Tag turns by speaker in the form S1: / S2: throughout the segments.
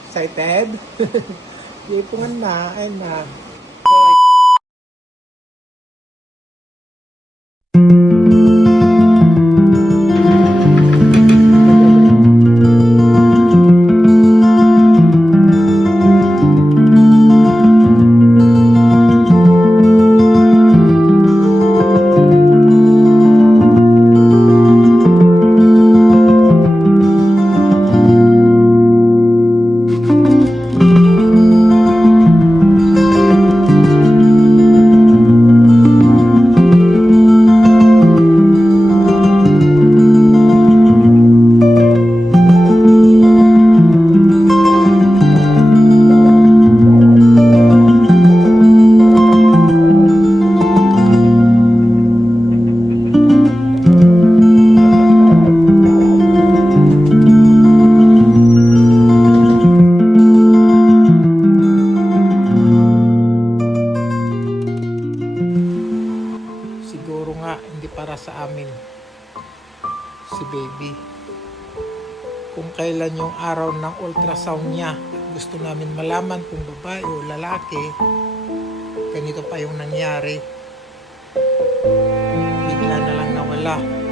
S1: Excited? Po nga na, ay na. Ultrasound niya, gusto namin malaman kung babae o lalaki, ganito pa yung nangyari. Bigla na lang nawala.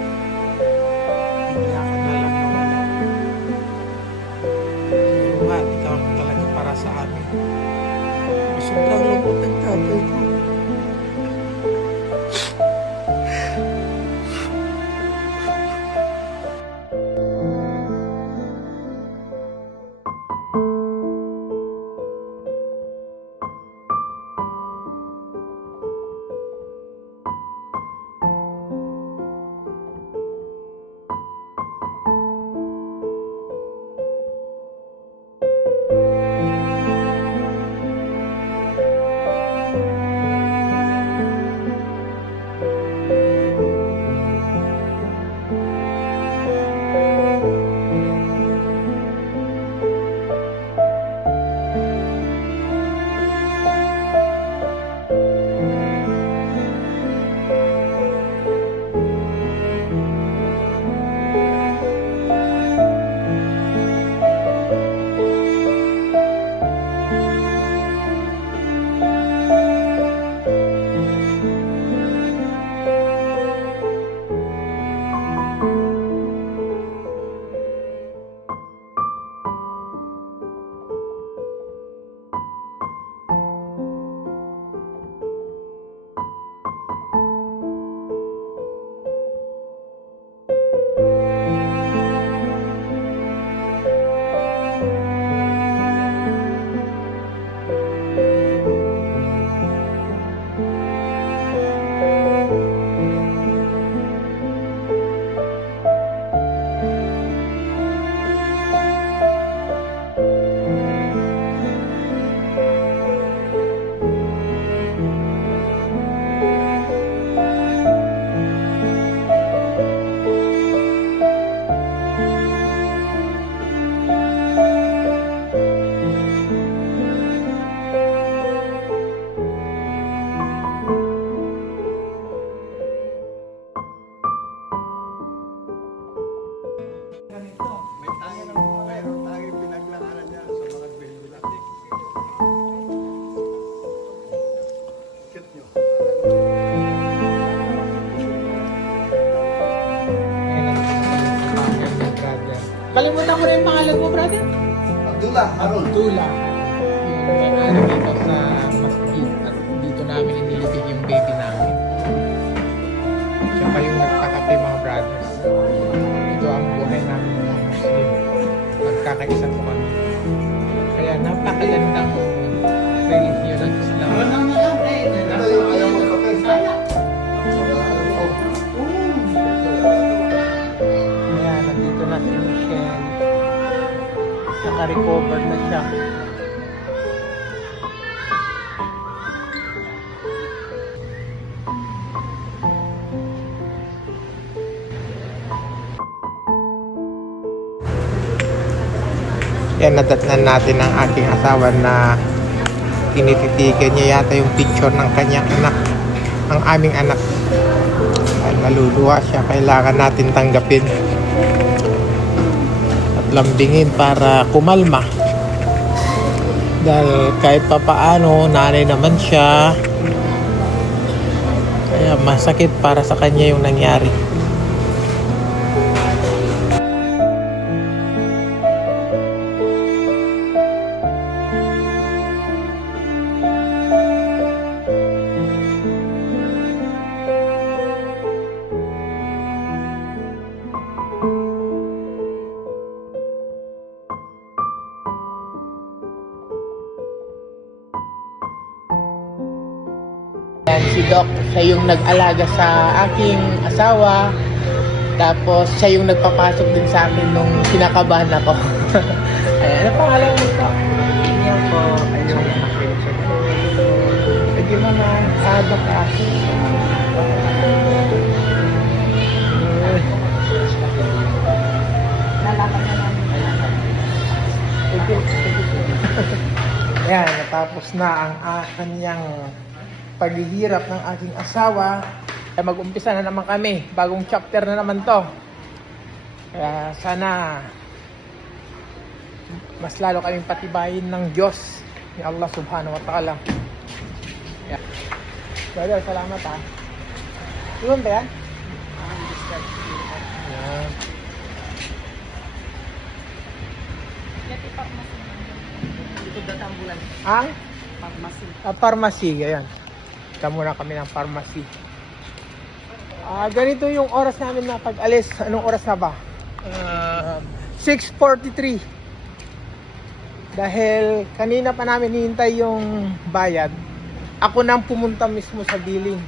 S2: Mayroon Abdullah Harun.
S1: Tula. May-ari dito sa masjid at dito namin inilibig yung baby namin. Siya pa yung nagkakape mga brothers. Ito ang buhay namin mga Muslim. Magkakaisa po kami. Kaya napakagandang religion Naka-recover na siya. Yan, nadatnan natin ang aking asawa na tinititigan niya yata yung picture ng kanyang anak. Ang aming anak. Ay, naluluwa siya. Kailangan natin tanggapin. Lambingin para kumalma. Dahil kahit papaano, nanay naman siya. Kaya masakit para sa kanya yung nangyari. Doc, siya yung nag-alaga sa aking asawa. Tapos siya yung nagpapasok din sa akin nung sinakabahan ako. Ayan, ano pangalan mo ito?
S2: Yan po, ayun.
S1: Sige mama, ah, Doc ah. Sige, sige. Ayan, natapos na ang kanyang paghihirap ng aking asawa. Kaya mag-umpisa na naman kami. Bagong chapter na naman to. Kaya sana mas lalo kaming patibayin ng Diyos ni Allah subhanahu wa ta'ala. Yeah. Brother, salamat ha. Iwan ba yan? Yan.
S2: Ito datambulan.
S1: Ang
S2: Pharmacy.
S1: ah, pharmacy, ayan. Ito muna kami ng pharmacy. Ah, ganito yung oras namin na pag-alis. Anong oras na ba? Ah, 6.43. Dahil kanina pa namin hinihintay yung bayad. Ako nang pumunta mismo sa billing.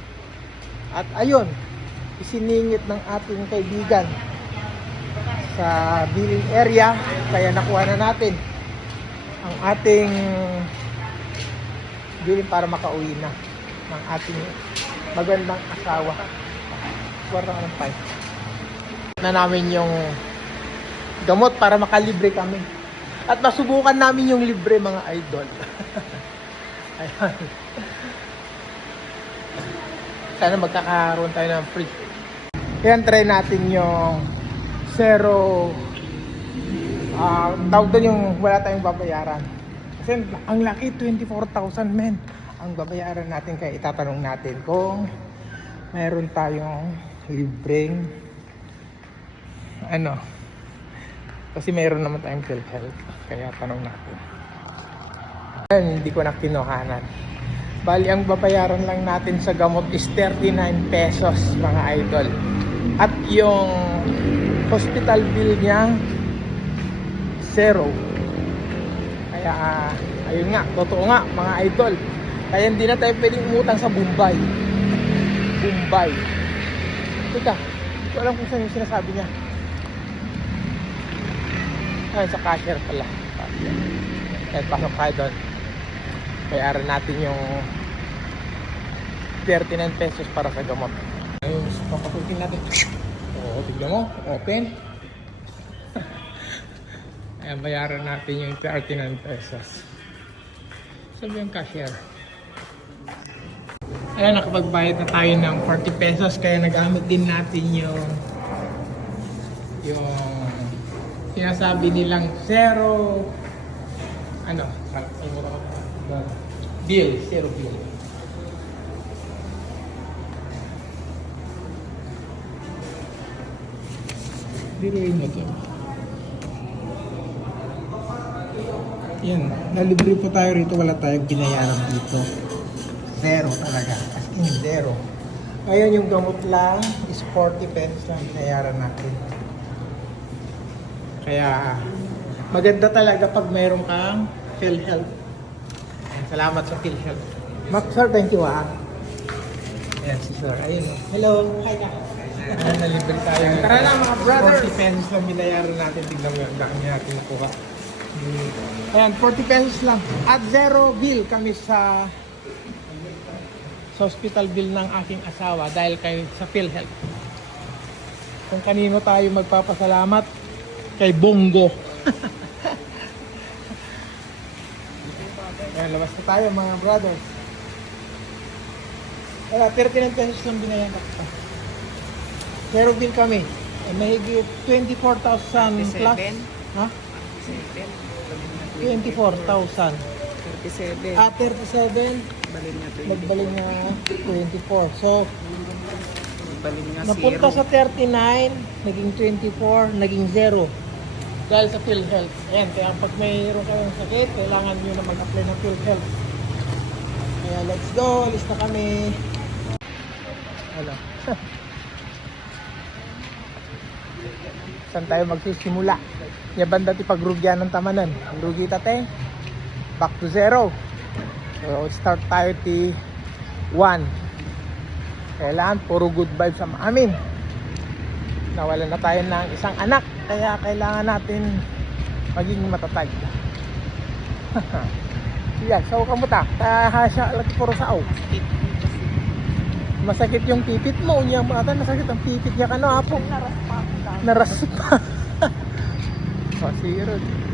S1: At ayun, isiningit ng ating kaibigan sa billing area. Kaya nakuha na natin ang ating billing para makauwi na ng ating magandang asawa. Kwarta ng pipe. Na namin yung gamot para makalibre kami. At masubukan namin yung libre mga idol. Ayan. Sana magkakaroon tayo ng free. Ayan, try natin yung zero Ah, tawag doon yung wala tayong babayaran. Kasi ang laki, 24,000 men. Ang babayaran natin kaya itatanong natin kung mayroon tayong libreng ano kasi mayroon naman tayong PhilHealth kaya tanong natin Ayun, hindi ko na kinuhanan bali ang babayaran lang natin sa gamot is 39 pesos mga idol at yung hospital bill niya zero. Kaya, ah, ayun nga, totoo nga, mga idol. Kaya hindi na tayo pwedeng umutang sa Bombay. Bombay. Teka, hindi ko alam kung saan yung sinasabi niya. Ay, sa cashier pala. Kaya pasok tayo doon. Bayaran natin yung 39 pesos para sa gamot. Ayun, papakutin natin. Oo, tignan mo. Open. Ayan, bayaran natin yung 39 pesos. Sabi yung cashier. Ayan, nakapagbayad na tayo ng 40 pesos kaya nagamit din natin yung yung sinasabi nilang zero ano, na. bill, zero bill. Biruin mo to. Yan, nalibre po tayo rito, wala tayong binayaran dito. Zero talaga, as in zero. Ngayon yung gamot lang is 40 pesos lang binayaran natin. Kaya maganda talaga pag mayroon kang PhilHealth. Salamat sa PhilHealth. Max sir, thank you ah. Ayan si sir, ayun. Hello, hi ka. Ayan, nalibre tayo. Tara na mga brothers. 40 pesos lang binayaran natin. Tignan mo yung dami natin nakuha. Ayan, 40 pesos lang. At zero bill kami sa sa hospital bill ng aking asawa dahil kay sa PhilHealth. Kung kanino tayo magpapasalamat kay Bongo. Ayan, labas na tayo mga brothers. Wala, 39 pesos lang binayan ko. Zero bill kami. Eh, mahigit 24,000 plus. Ha? 24,000.
S3: 37.
S1: Ah, 37.
S3: Balin nga 20.
S1: Nagbaling na 24. So,
S3: Balin nga
S1: napunta
S3: zero.
S1: sa 39, naging 24, naging 0. Dahil sa PhilHealth. Ayan, kaya pag mayroon kayong sakit, kailangan nyo na mag-apply ng PhilHealth. Kaya let's go, alis na kami. Ano? Saan tayo magsisimula? Yaban dati pagrugyan ng tamanan. Rugi tate. Back to zero. So, start tayo ti 1. Kailangan puro good vibes sa amin. Nawalan na tayo ng isang anak. Kaya kailangan natin maging matatag. Yan, so kamuta. Tahasya lagi puro sao. Masakit yung pipit mo. Unya mo ata masakit ang pipit niya kano apo. Naraspa. Masirod.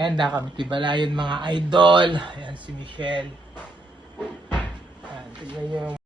S1: And na kami tibalayan mga idol. Ayan si Michelle. Ayan, tignan yung